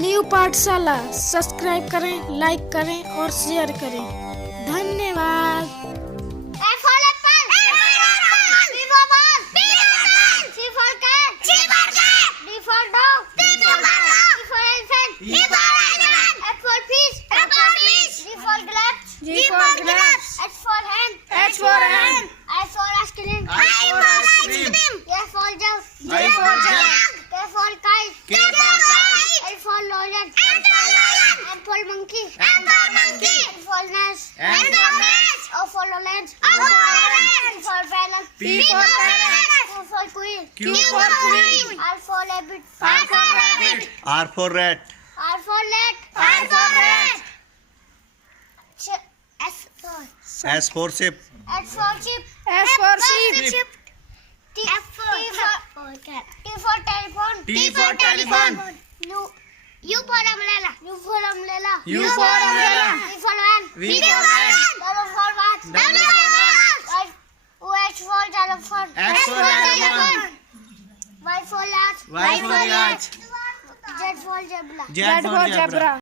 New पाठशाला subscribe करें, like करें और शेयर करें। धन्यवाद। G for grapes. H for hand. H for hand. I for ice cream. I for ice cream. K for jug. J for jug. K for kite. K for kite. L for lion. L for lion. M for monkey. M for monkey. N for nest. N for nest. O for orange. O for orange. P for parrot. P for parrot. Q for queen. Q for queen. R for rabbit. R for rabbit. R for rat. R for rat. R for rat. S for S for ship. H for sheep. S for sheep. T for telephone. T for telephone. U for umbrella. U for umbrella. U for umbrella. V for van. V for van. W for watch. W for watch. H for telephone. X for telephone. Y for yacht. Y for yacht. Z for zebra. Z for zebra.